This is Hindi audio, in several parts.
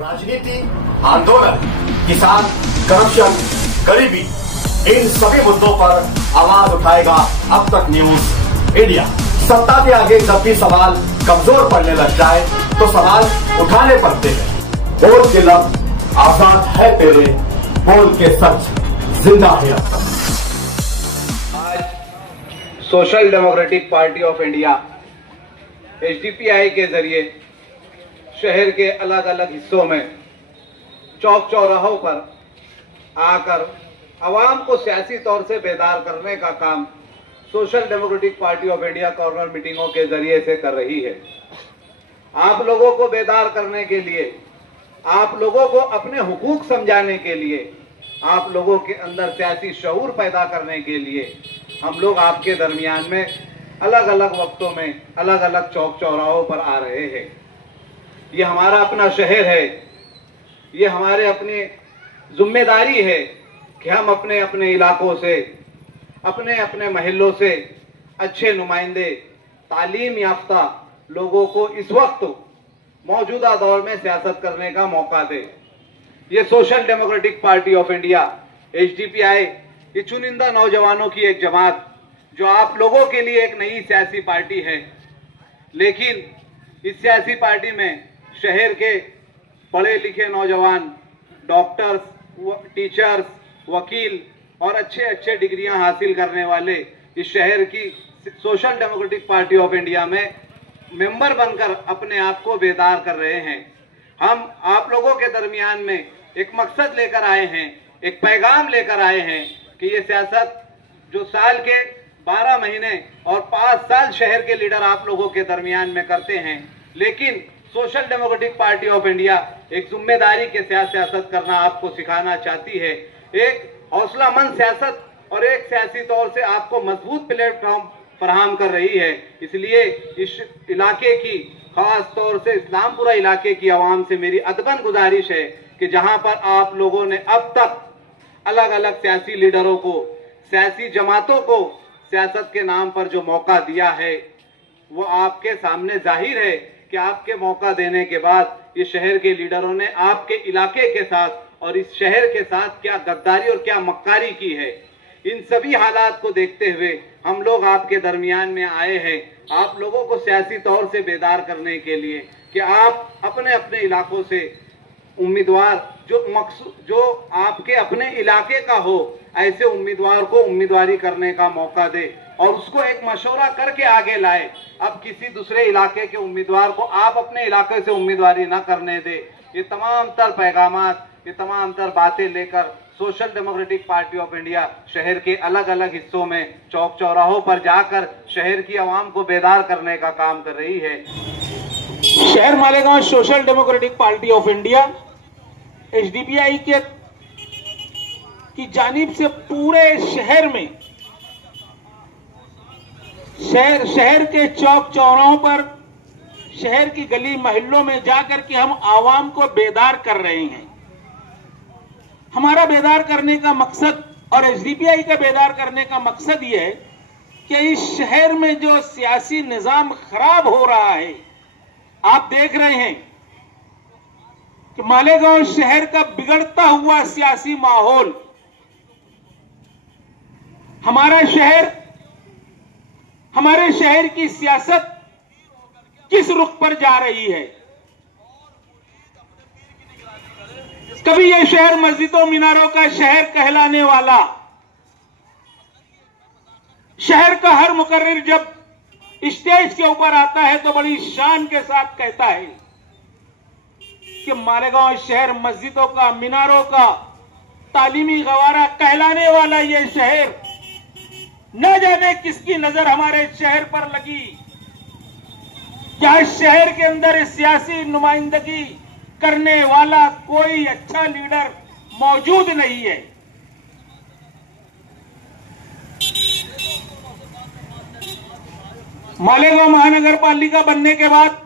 राजनीति, आंदोलन, किसान, करप्शन, गरीबी, इन सभी मुद्दों पर आवाज उठाएगा अब तक न्यूज इंडिया। सत्ता के आगे जब भी सवाल कमजोर पड़ने लग जाए तो सवाल उठाने पड़ते हैं। बोल के लफ्ज आजाद है तेरे, बोल के सच जिंदा है अब तक। आज social democratic party of India HDPI के जरिए शहर के अलग अलग हिस्सों में चौक चौराहों पर आकर आवाम को सियासी तौर से बेदार करने का काम social democratic party of India corner मीटिंगों के जरिए से कर रही है। आप लोगों को बेदार करने के लिए, आप लोगों को अपने हुकूक समझाने के लिए, आप लोगों के अंदर सियासी शऊर पैदा करने के लिए हम लोग आपके दरमियान में अलग अलग वक्तों में अलग अलग चौक चौराहों पर आ रहे हैं। ये हमारा अपना शहर है, ये हमारे अपनी जिम्मेदारी है कि हम अपने अपने इलाकों से, अपने अपने महल्लों से अच्छे नुमाइंदे, तालीम याफ्ता लोगों को इस वक्त मौजूदा दौर में सियासत करने का मौका दे। ये social democratic party of India HDPI ये चुनिंदा नौजवानों की एक जमात जो आप लोगों के लिए एक नई सियासी पार्टी है, लेकिन इस सियासी पार्टी में शहर के पढ़े लिखे नौजवान, डॉक्टर्स, टीचर्स, वकील और अच्छे अच्छे डिग्रियां हासिल करने वाले इस शहर की social democratic party of India में मेंबर बनकर अपने आप को बेदार कर रहे हैं। हम आप लोगों के दरमियान में एक मकसद लेकर आए हैं, एक पैगाम लेकर आए हैं कि ये सियासत जो साल के 12 महीने और 5 साल शहर के लीडर आप लोगों के दरमियान में करते हैं, लेकिन social democratic party of India एक जिम्मेदारी के साथ सियासत करना आपको सिखाना चाहती है। एक हौसलामंद सियासत और एक सियासी तौर से आपको मजबूत प्लेटफॉर्म फराहम कर रही है। इसलिए इस इलाके की, खास तौर से इस्लामपुरा इलाके की आवाम से मेरी अदबन गुजारिश है कि जहां पर आप लोगों ने अब तक अलग अलग सियासी लीडरों को, सियासी जमातों को सियासत के नाम पर जो मौका दिया है, वो आपके सामने जाहिर है कि आपके मौका देने के बाद ये शहर के लीडरों ने आपके इलाके के साथ और इस शहर के साथ क्या गद्दारी और क्या मक्कारी की है। इन सभी हालात को देखते हुए हम लोग आपके दरमियान में आए हैं, आप लोगों को सियासी तौर से बेदार करने के लिए कि आप अपने अपने इलाकों से उम्मीदवार जो आपके अपने इलाके का हो, ऐसे उम्मीदवार को उम्मीदवारी करने का मौका दे और उसको एक मशवरा करके आगे लाए। अब किसी दूसरे इलाके के उम्मीदवार को आप अपने इलाके से उम्मीदवारी न करने दे। ये तमाम तर पैगामात, ये तमाम तर बातें लेकर social democratic party of India शहर के अलग अलग हिस्सों में चौक चौराहों पर जाकर शहर की आवाम को बेदार करने का काम कर रही है। शहर Malegaon social democratic party of India HDPI की जानिब से पूरे शहर में, शहर के चौक चौराहों पर, शहर की गली महल्लों में जाकर के हम आवाम को बेदार कर रहे हैं। हमारा बेदार करने का मकसद और HDPI का बेदार करने का मकसद यह है कि इस शहर में जो सियासी निजाम खराब हो रहा है, आप देख रहे हैं कि मालेगांव शहर का बिगड़ता हुआ सियासी माहौल, हमारे शहर की सियासत किस रुख पर जा रही है। कभी यह शहर मस्जिदों मीनारों का शहर कहलाने वाला, शहर का हर मुकर्रिर जब स्टेज के ऊपर आता है तो बड़ी शान के साथ कहता है कि मालेगांव शहर मस्जिदों का, मीनारों का, तालीमी गवारा कहलाने वाला यह शहर, न जाने किसकी नजर हमारे शहर पर लगी। क्या शहर के अंदर सियासी नुमाइंदगी करने वाला कोई अच्छा लीडर मौजूद नहीं है। मालेगांव महानगर पालिका बनने के बाद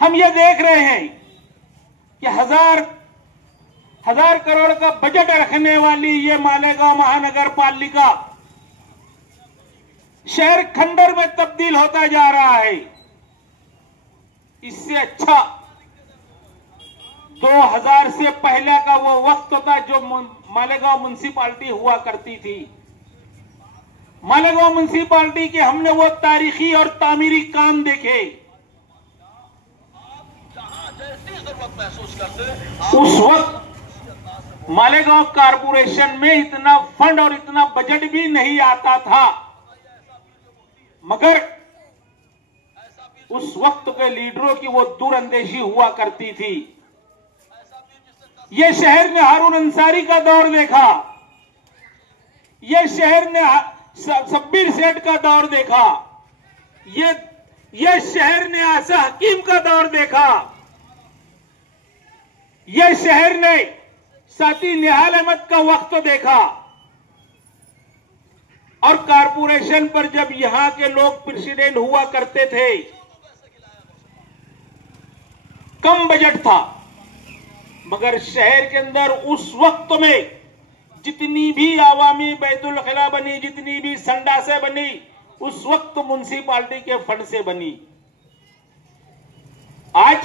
हम ये देख रहे हैं कि हजार करोड़ का बजट रखने वाली ये मालेगांव महानगर पालिका शहर खंडर में तब्दील होता जा रहा है। इससे अच्छा 2000 से पहले का वो वक्त था जो मालेगांव म्युनिसिपालिटी हुआ करती थी। मालेगांव म्युनिसिपालिटी के हमने वो तारीखी और तामीरी काम देखे। उस वक्त मालेगांव कारपोरेशन में इतना फंड और इतना बजट भी नहीं आता था, मगर उस वक्त के लीडरों की वो दूरअंदेशी हुआ करती थी। ये शहर ने हारून अंसारी का दौर देखा, ये शहर ने शब्बीर सेठ का दौर देखा, ये शहर ने आशा हकीम का दौर देखा, ये शहर ने साथी निहाल अहमद का वक्त देखा। और कारपोरेशन पर जब यहां के लोग प्रेसिडेंट हुआ करते थे, कम बजट था, मगर शहर के अंदर उस वक्त में जितनी भी आवामी बैतुल खला बनी, जितनी भी संडासें बनी, उस वक्त म्युनिसिपालिटी के फंड से बनी। आज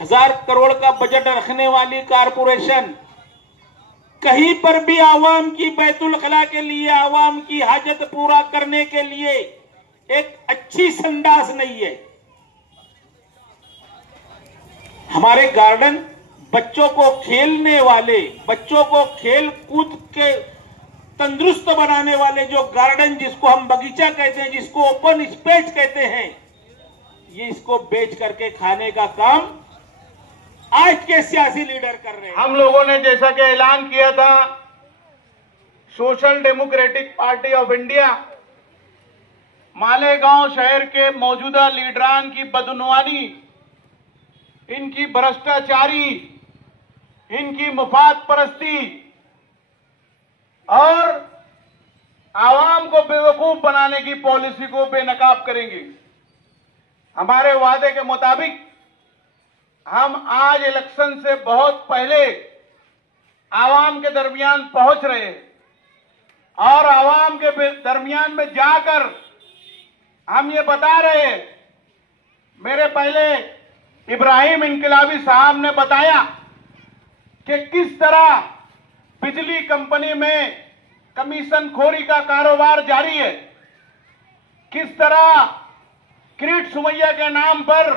1000 करोड़ का बजट रखने वाली कारपोरेशन कहीं पर भी आवाम की बैतुल खला के लिए, आवाम की हाजत पूरा करने के लिए एक अच्छी संडास नहीं है। हमारे गार्डन बच्चों को खेलने वाले, बच्चों को खेल कूद के तंदुरुस्त बनाने वाले जो गार्डन, जिसको हम बगीचा कहते हैं, जिसको ओपन स्पेस कहते हैं, ये इसको बेच करके खाने का काम आज के सियासी लीडर कर रहे हैं। हम लोगों ने जैसा कि ऐलान किया था, social democratic party of India Malegaon शहर के मौजूदा लीडरान की बदनुवानी, इनकी भ्रष्टाचारी, इनकी मुफाद परस्ती और आवाम को बेवकूफ बनाने की पॉलिसी को बेनकाब करेंगे। हमारे वादे के मुताबिक हम आज इलेक्शन से बहुत पहले आवाम के दरमियान पहुंच रहे हैं और आवाम के दरमियान में जाकर हम ये बता रहे हैं। मेरे पहले इब्राहिम इनकलाबी साहब ने बताया कि किस तरह बिजली कंपनी में कमीशन खोरी का कारोबार जारी है, किस तरह किरीट सुमैया के नाम पर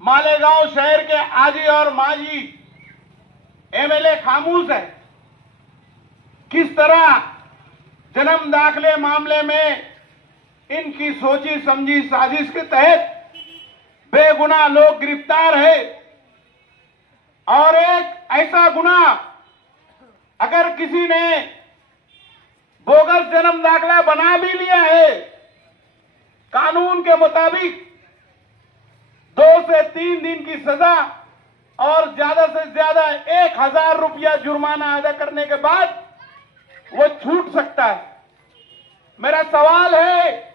मालेगांव शहर के आजी और माजी एमएलए खामोश है, किस तरह जन्म दाखिले मामले में इनकी सोची समझी साजिश के तहत बेगुनाह लोग गिरफ्तार है। और एक ऐसा गुनाह, अगर किसी ने बोगस जन्म दाखिला बना भी लिया है, कानून के मुताबिक 2 से 3 दिन की सजा और ज्यादा से ज्यादा 1000 रुपया जुर्माना अदा करने के बाद वो छूट सकता है। मेरा सवाल है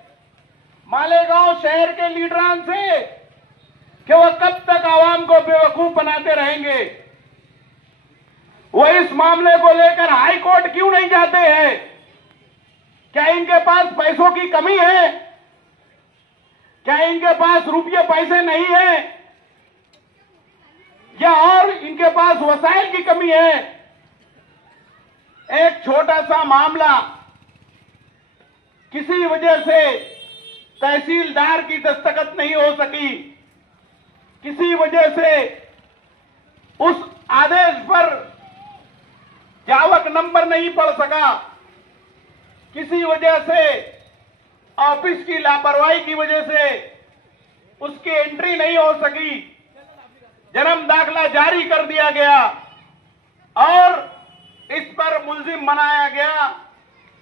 मालेगांव शहर के लीडरान से कि वो कब तक आवाम को बेवकूफ बनाते रहेंगे। वो इस मामले को लेकर हाई कोर्ट क्यों नहीं जाते हैं? क्या इनके पास पैसों की कमी है? क्या इनके पास रुपये पैसे नहीं है, या और इनके पास वसाइल की कमी है? एक छोटा सा मामला किसी वजह से तहसीलदार की दस्तखत नहीं हो सकी, किसी वजह से उस आदेश पर जावक नंबर नहीं पड़ सका, किसी वजह से ऑफिस की लापरवाही की वजह से उसकी एंट्री नहीं हो सकी, जन्म दाखिला जारी कर दिया गया और इस पर मुलजिम बनाया गया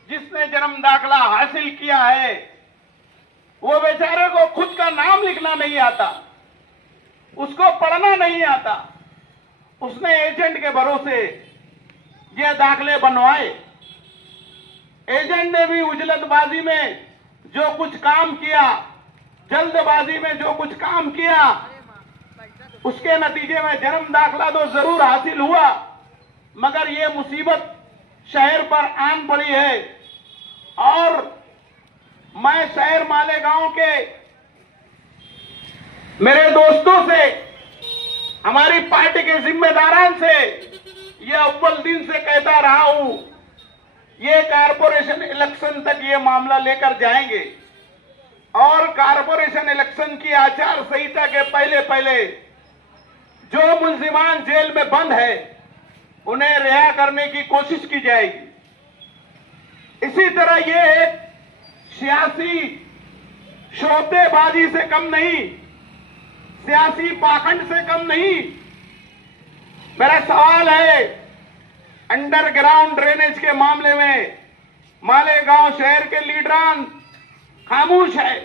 जिसने जन्म दाखिला हासिल किया है। वो बेचारे को खुद का नाम लिखना नहीं आता, उसको पढ़ना नहीं आता, उसने एजेंट के भरोसे ये दाखिले बनवाए। एजेंट ने भी उजलतबाजी में जो कुछ काम किया, जल्दबाजी में जो कुछ काम किया, उसके नतीजे में जन्म दाखिला तो जरूर हासिल हुआ, मगर ये मुसीबत शहर पर आन पड़ी है। और मैं शहर मालेगांव के मेरे दोस्तों से हमारी पार्टी के जिम्मेदारान से ये अव्वल दिन से कहता रहा हूं, ये कारपोरेशन इलेक्शन तक ये मामला लेकर जाएंगे और कारपोरेशन इलेक्शन की आचार संहिता के पहले पहले जो मुलजिमान जेल में बंद है उन्हें रिहा करने की कोशिश की जाएगी। इसी तरह ये एक सियासी शोबेबाजी से कम नहीं, सियासी पाखंड से कम नहीं। मेरा सवाल है, अंडरग्राउंड ड्रेनेज के मामले में मालेगांव शहर के लीडरान खामोश है,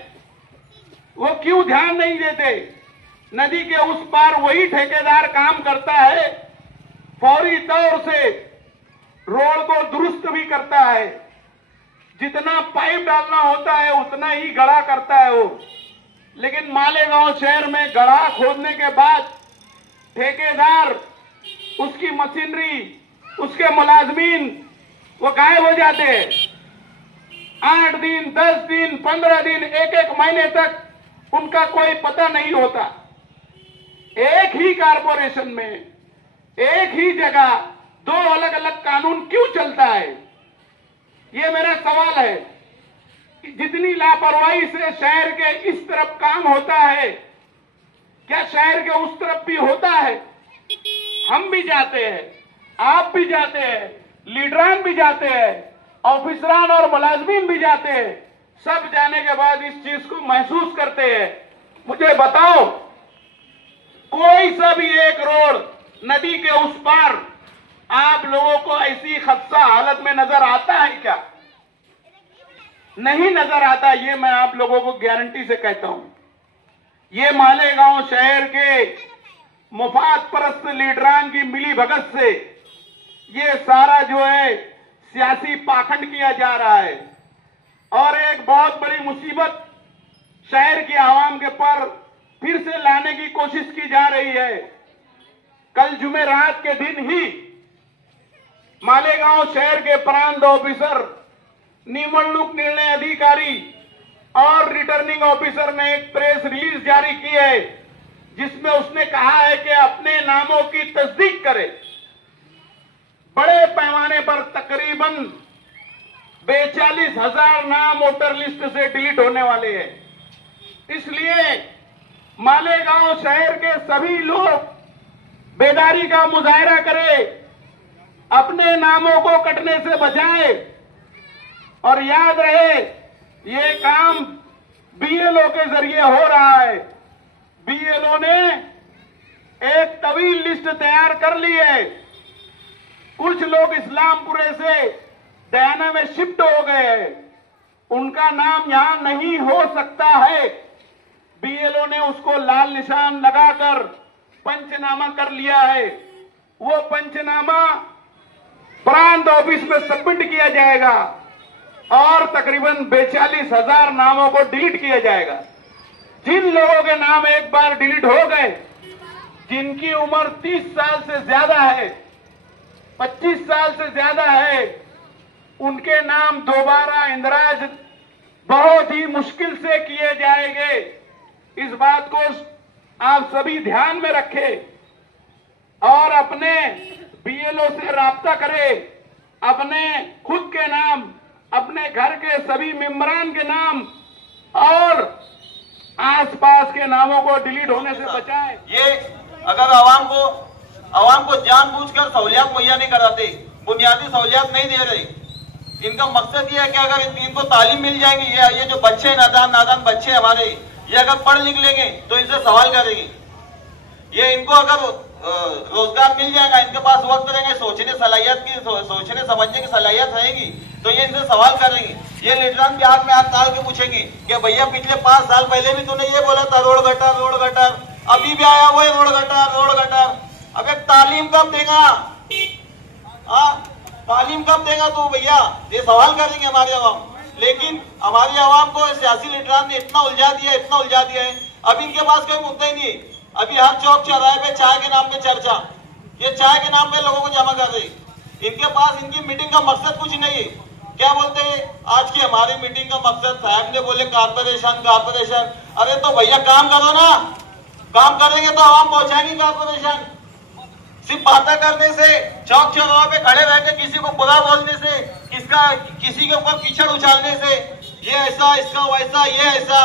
वो क्यों ध्यान नहीं देते? नदी के उस पार वही ठेकेदार काम करता है, फौरी तौर से रोड को दुरुस्त भी करता है, जितना पाइप डालना होता है उतना ही गड्ढा करता है वो। लेकिन मालेगांव शहर में गड्ढा खोदने के बाद ठेकेदार, उसकी मशीनरी, उसके मुलाजमीन वो गायब हो जाते हैं। 8 दिन, 10 दिन, 15 दिन, एक महीने तक उनका कोई पता नहीं होता। एक ही कारपोरेशन में, एक ही जगह 2 अलग अलग कानून क्यों चलता है? ये मेरा सवाल है। जितनी लापरवाही से शहर के इस तरफ काम होता है, क्या शहर के उस तरफ भी होता है? हम भी जाते हैं, आप भी जाते हैं, लीडरान भी जाते हैं, ऑफिसरान और मुलाजमीन भी जाते हैं। सब जाने के बाद इस चीज को महसूस करते हैं। मुझे बताओ, कोई सा भी एक रोड नदी के उस पार आप लोगों को ऐसी खदशा हालत में नजर आता है क्या? नहीं नजर आता। ये मैं आप लोगों को गारंटी से कहता हूं। ये मालेगांव शहर के मुफाद परस्त लीडरान की मिली भगत से ये सारा जो है सियासी पाखंड किया जा रहा है और एक बहुत बड़ी मुसीबत शहर की आवाम के पर फिर से लाने की कोशिश की जा रही है। कल जुमेरात के दिन ही मालेगांव शहर के प्रांत ऑफिसर, निवडणूक निर्णय अधिकारी और रिटर्निंग ऑफिसर ने एक प्रेस रिलीज जारी की है जिसमें उसने कहा है कि अपने नामों की तस्दीक करें। बड़े पैमाने पर तकरीबन 42,000 नाम वोटर लिस्ट से डिलीट होने वाले हैं। इसलिए मालेगांव शहर के सभी लोग बेदारी का मुजाहरा करें, अपने नामों को कटने से बचाए। और याद रहे, ये काम बीएलओ के जरिए हो रहा है। बीएलओ ने एक तवील लिस्ट तैयार कर ली है। कुछ लोग इस्लामपुरे से दयाना में शिफ्ट हो गए हैं, उनका नाम यहां नहीं हो सकता है। बीएलओ ने उसको लाल निशान लगाकर पंचनामा कर लिया है। वो पंचनामा प्रांत ऑफिस में सबमिट किया जाएगा और तकरीबन 42,000 नामों को डिलीट किया जाएगा। जिन लोगों के नाम एक बार डिलीट हो गए, जिनकी उम्र 30 साल से ज्यादा है, 25 साल से ज्यादा है, उनके नाम दोबारा इंदराज बहुत ही मुश्किल से किए जाएंगे। इस बात को आप सभी ध्यान में रखें और अपने बीएलओ से राब्ता करें। अपने खुद के नाम, अपने घर के सभी मेंबरान के नाम और आसपास के नामों को डिलीट होने से बचाएं। ये अगर आवाम को जानबूझकर सहूलियत मुहैया नहीं कराते, बुनियादी सहूलियत नहीं दे रहे, इनका मकसद ये है कि अगर इनको तालीम मिल जाएगी, ये जो बच्चे नादान बच्चे हमारे, ये अगर पढ़ लिख लेंगे तो इनसे सवाल करेंगे। ये इनको अगर रोजगार मिल जाएगा, इनके पास वक्त रहेंगे, सोचने समझने की सलाहियत रहेगी, तो ये इनसे सवाल करेंगे। ये लीडरान के हाथ में हाथ डाल के पूछेंगे कि भैया पिछले 5 साल पहले भी तूने ये बोला था रोड गटर, अभी भी आया हुआ है रोड गटर। अबे तालीम कब देगा? तालीम कब देगा तू भैया? ये सवाल करेंगे हमारे आवाम। लेकिन हमारी आवाम को सियासी लीडरान ने इतना उलझा दिया है। अब इनके पास कोई मुद्दा ही नहीं है। अभी हर चौक चौराहे पे चाय के नाम पे चर्चा, ये चाय के नाम पे लोगों को जमा कर रही। इनके पास इनकी मीटिंग का मकसद कुछ नहीं है। क्या बोलते हैं आज की हमारी मीटिंग का मकसद? साहब ने बोले कारपोरेशन। अरे तो भैया काम करो ना, काम करेंगे तो आवाम पहुंचाएंगे कॉर्पोरेशन। सिर्फ बातें करने से, चौक चौराहों पे खड़े रहकर किसी को बुरा बोलने से, किसी के ऊपर कीचड़ उछालने से, ये ऐसा, इसका वैसा, ये ऐसा,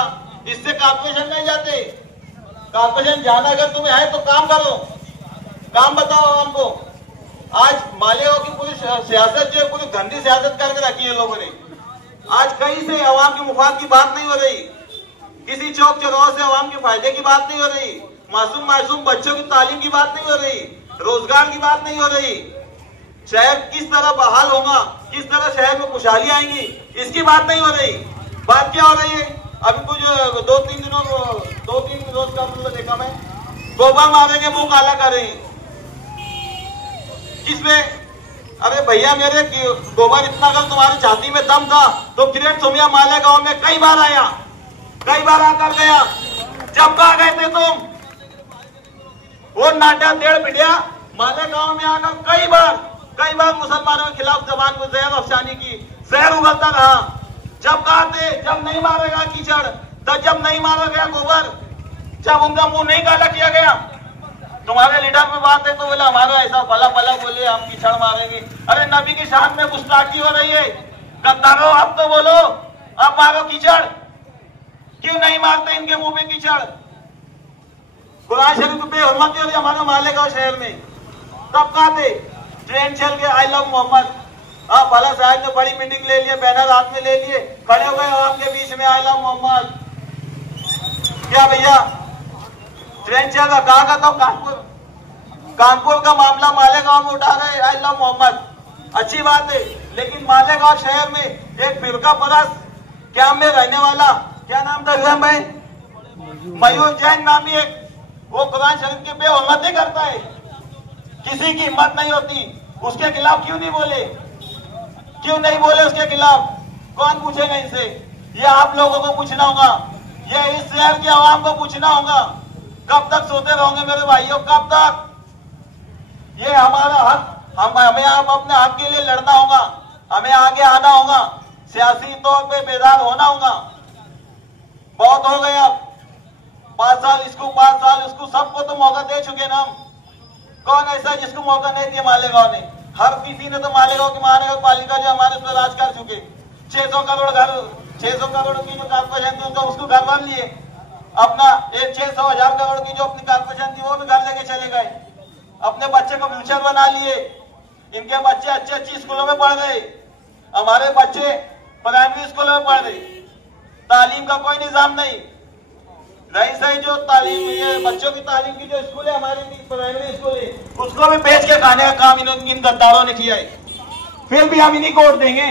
इससे कॉर्पोरेशन नहीं जाते। कॉर्पोरेशन जाना अगर तुम्हें है तो काम करो, काम बताओ आवाम को। आज मालेगांव की पूरी सियासत जो है, पूरी गंदी सियासत करके रखी है लोगों ने। आज कहीं से आवाम के मुफाद की बात नहीं हो रही, किसी चौक चौराहों से आवाम के फायदे की बात नहीं हो रही, मासूम बच्चों की तालीम की बात नहीं हो रही, रोजगार की बात नहीं हो रही, शहर किस तरह बहाल होगा, किस तरह शहर में खुशहाली आएंगी, इसकी बात नहीं हो रही। बात क्या हो रही है? अभी कुछ 2-3 रोज का मतलब देखा मैं, गोबर मारेंगे, मुंह काला करेंगे। किसमें? अरे भैया मेरे गोबर इतना अगर तुम्हारी छाती में दम था तो किरण सोमिया मालेगांव में कई बार आया, कई बार आकर गया। जब कहा गए थे तुम? वो नाटा 1.5 पीढ़िया मालेगांव में आकर कई बार मुसलमानों के खिलाफ जबान को जहर अफसानी की, जहर उगलता रहा। जब कहा थे जब नहीं मारेगा कीचड़, तब जब नहीं मारा गया गोबर, जब उनका मुंह नहीं काला किया गया, तुम्हारे लीडर में बात है तो बोले हमारा ऐसा फला बोले हम कीचड़ मारेंगे। अरे नबी की शान में गुस्ताखी हो रही है। गद्दारों अब तो बोलो, अब मारो कीचड़। क्यों नहीं मारते इनके मुंह पे कीचड़? कुरान शरीफ पे हुर्मत हो रही हमारे मालेगांव शहर में। तब कहा थे ट्रेन चल के आई लव मोहम्मद, भला साहब ने बड़ी मीटिंग ले लिए, बैनर हाथ में ले लिए, खड़े हुए आवाम के बीच में आई लव मोहम्मद। क्या भैया ट्रेन चल रहा, कहा तो कानपुर का मामला मालेगांव में उठा रहे आई लव मोहम्मद, अच्छी बात है। लेकिन मालेगांव शहर में एक फिरका परस्त क्या में रहने वाला, क्या नाम था भाई, मयूर जैन नामी एक, वो कुरान शरीफ की बेहुरमती करता है, किसी की हिम्मत नहीं होती। उसके खिलाफ क्यों नहीं बोले? क्यों नहीं बोले उसके खिलाफ? कौन पूछेगा इनसे? ये आप लोगों को पूछना होगा, ये इस शहर के आवाम को पूछना होगा। कब तक सोते रहोगे मेरे भाइयों, कब तक? ये हमारा हक, हमें आप अपने हक के लिए लड़ना होगा, हमें आगे आना होगा, सियासी तौर पे बेदार होना होगा। बहुत हो गया, 5 साल इसको 5 साल उसको, सबको तो मौका दे चुके ना हम। कौन ऐसा जिसको मौका नहीं दिया मालेगांव ने? हर किसी ने तो मालेगांव की महानगर पालिका जो हमारे उस पर राज कर चुके। 600 करोड़ घर, 600 करोड़ की जो कॉर्पोरेशन थी उसको घर बन लिए, अपना 600,000 करोड़ की जो अपनी कॉर्पोरेशन थी वो भी घर लेके चले गए, अपने बच्चे को फ्यूचर बना लिए। इनके बच्चे अच्छी स्कूलों में पढ़ रहे, हमारे बच्चे प्राइमरी स्कूलों में पढ़ रहे। तालीम का कोई निजाम नहीं रही। सही जो तालीम, ये बच्चों की तालीम की जो स्कूल है हमारी प्राइमरी स्कूल है, उसको भी बेच के खाने का काम इन गद्दारों ने किया है। फिर भी हम इन्हीं को वोट देंगे।